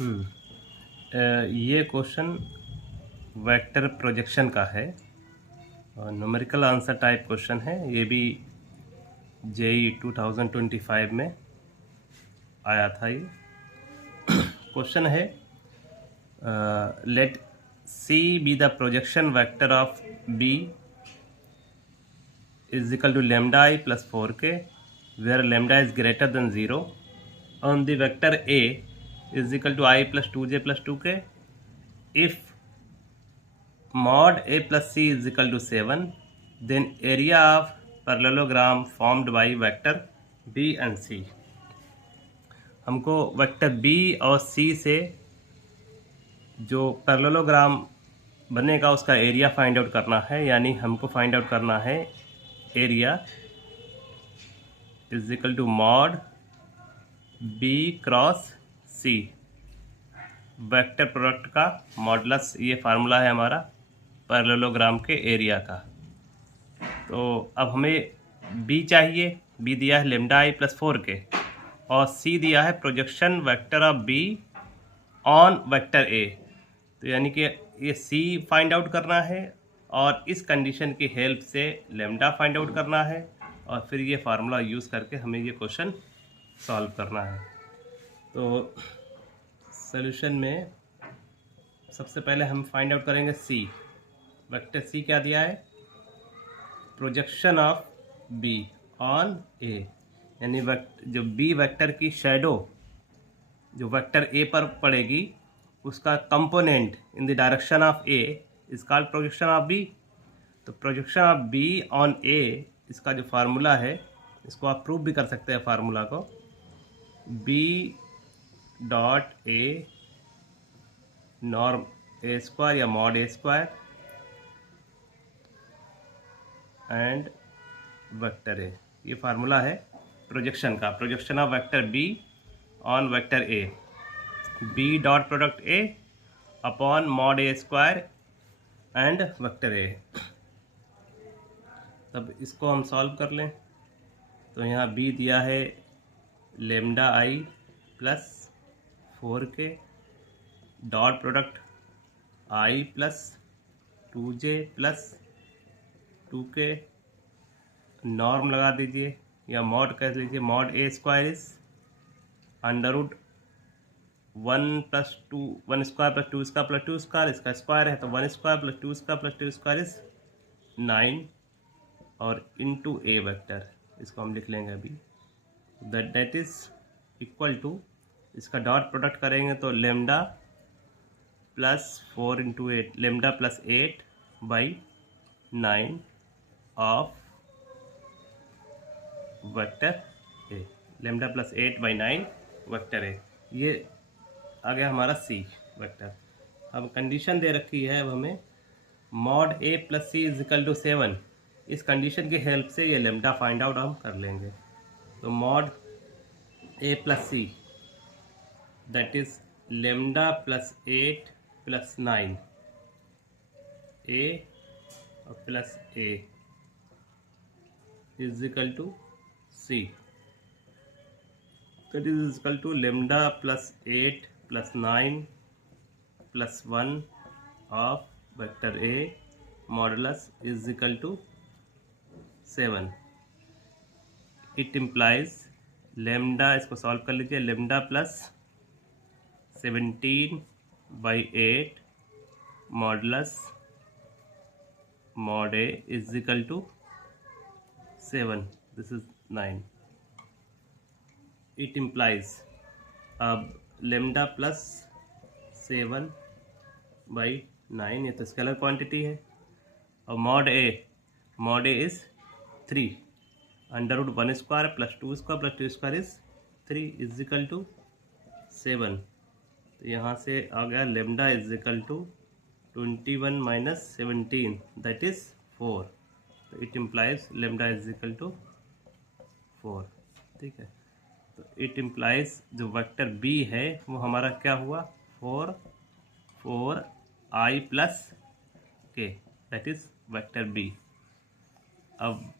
ये question vector projection का है और न्यूमेरिकल आंसर टाइप क्वेश्चन है। ये भी जेई 2025 में आया था। ये क्वेश्चन है let C be the projection vector of B is equal to lambda I plus 4k where lambda is greater than 0 on the vector A is equal to I plus 2j plus 2k if mod A plus C is equal to 7 then area of parallelogram formed by vector B and C। हमको vector B और C से जो parallelogram बनेगा उसका area find out करना है, यानी हमको फाइंड आउट करना है area is equal to mod B cross C, vector product का मॉडुलस। ये फार्मूला है हमारा पैरेललोग्राम के एरिया का। तो अब हमें बी चाहिए, बी दिया है लेमडा आई प्लस 4k और सी दिया है projection vector of B on vector ए। तो यानी कि ये सी फाइंड आउट करना है और इस कंडीशन की हेल्प से लेमडा फाइंड आउट करना है और फिर ये फार्मूला यूज़ करके हमें ये क्वेश्चन सॉल्व करना है। तो सॉल्यूशन में सबसे पहले हम फाइंड आउट करेंगे सी। वेक्टर सी क्या दिया है, projection of B on A, यानी जो बी वेक्टर की शैडो जो वेक्टर ए पर पड़ेगी उसका component in the direction of A is called projection of B. तो projection of B on A, इसका जो फार्मूला है इसको आप प्रूव भी कर सकते हैं फार्मूला को, B dot A norm A square या mod A square and vector A. ये फार्मूला है प्रोजेक्शन का, projection of vector B on vector A, B dot product A upon mod A square and vector A. तब इसको हम solve कर लें। तो यहाँ बी दिया है lambda I plus 4k dot product I plus 2j plus 2k, norm लगा दीजिए या मॉड कह लीजिए, mod A square is under root 1 plus 2, 1 square plus 2 square plus 2 square, इसका स्क्वायर है तो 1 square plus 2 square plus 2 square is 9 और into ए vector, इसको हम लिख लेंगे अभी। दैट इज इक्वल टू, इसका डॉट प्रोडक्ट करेंगे तो lambda plus 4 into 8, lambda plus 8 by 9 of vector A, lambda plus 8 by 9 vector A. ये आ गया हमारा सी वेक्टर। अब कंडीशन दे रखी है, अब हमें mod A plus C is equal to 7, इस कंडीशन की हेल्प से ये लेमडा फाइंड आउट हम कर लेंगे। तो mod A plus C that is lambda plus 8 plus 9 A और plus A is equal to C, that is equal to lambda plus 8 plus 9 plus 1 of vector A modulus is equal to 7। It implies lambda, इसको solve कर लीजिए, lambda plus 17 by 8 modulus mod A is equal to 7, this is 9। It implies, अब lambda plus 7 by 9 ये तो scalar quantity है और mod A is 3 under root 1 square plus 2 square plus 2 square is 3 is equal to 7। तो यहाँ से आ गया lambda is equal to 21 minus 17 that is 4। तो it implies lambda is equal to 4, ठीक है। तो इट इम्प्लाइज जो वेक्टर बी है वो हमारा क्या हुआ, 4 I plus K, that is vector B. अब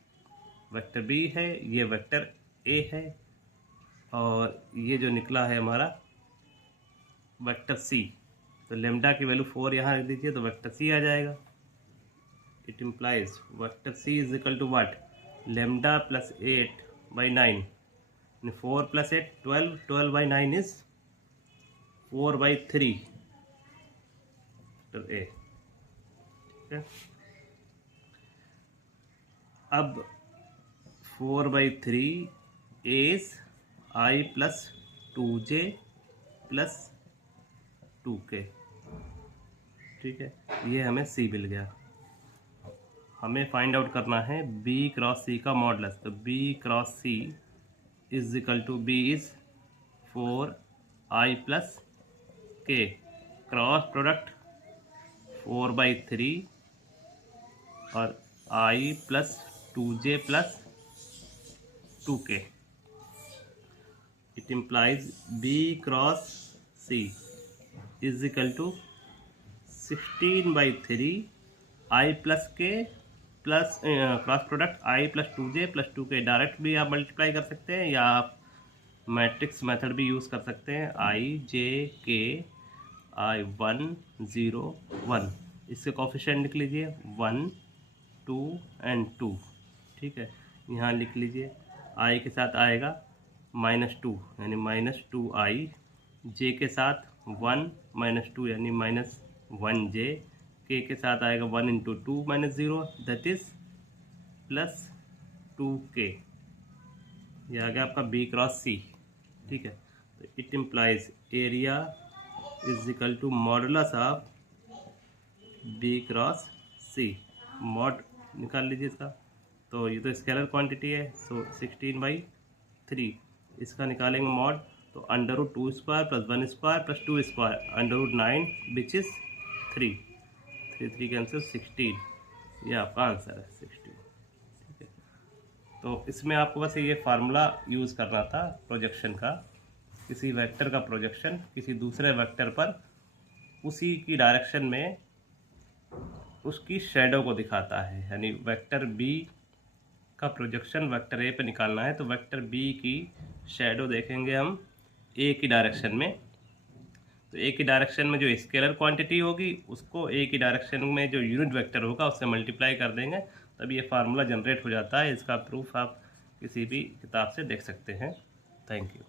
वेक्टर बी है, ये वेक्टर ए है और ये जो निकला है हमारा वेक्टर सी, तो लेमडा की वैल्यू 4 यहाँ रख दीजिए तो वेक्टर सी आ जाएगा। It implies vector C is equal to what, lambda plus 8/9, 4 + 8 12, 12/9 is 4/3 तो ए। ठीक है, अब 4/3 इज I + 2j + 2k। ठीक है, ये हमें C मिल गया। हमें फाइंड आउट करना है B क्रॉस C का मॉडुलस, तो B cross C is equal to B is 4I + k, cross product 4/3 और I + 2j + 2k। It implies B cross C is equal to 16/3 I + k plus cross product I + 2j + 2k। Direct भी आप multiply कर सकते हैं या आप matrix method भी use कर सकते हैं। I j k I 1 0 1, इसके कोफिशिएंट लिख लीजिए 1 2 and 2। ठीक है, यहाँ लिख लीजिए I के साथ आएगा -2 यानी -2I, j के साथ 1 -2 यानी -1j, k के साथ आएगा 1 × 2 -0 दैट इज +2k। ये आ गया आपका B क्रॉस C। ठीक है, तो it implies area is equal to modulus of B cross C। Mod निकाल लीजिए इसका, तो ये तो स्केलर क्वांटिटी है, सो 16/3 इसका निकालेंगे मॉड, तो √2² + 1² + 2² √9 विच इज़ 3 3 कैंसिल 16, ये आपका आंसर है 16। ठीक है, तो इसमें आपको बस ये फार्मूला यूज़ करना था प्रोजेक्शन का, किसी वेक्टर का प्रोजेक्शन किसी दूसरे वेक्टर पर उसी की डायरेक्शन में उसकी शैडो को दिखाता है। यानी वेक्टर बी का प्रोजेक्शन वेक्टर ए पे निकालना है, तो वेक्टर बी की शैडो देखेंगे हम ए की डायरेक्शन में, तो ए की डायरेक्शन में जो स्केलर क्वांटिटी होगी उसको ए की डायरेक्शन में जो यूनिट वेक्टर होगा उससे मल्टीप्लाई कर देंगे, तब ये फार्मूला जनरेट हो जाता है। इसका प्रूफ आप किसी भी किताब से देख सकते हैं। Thank you.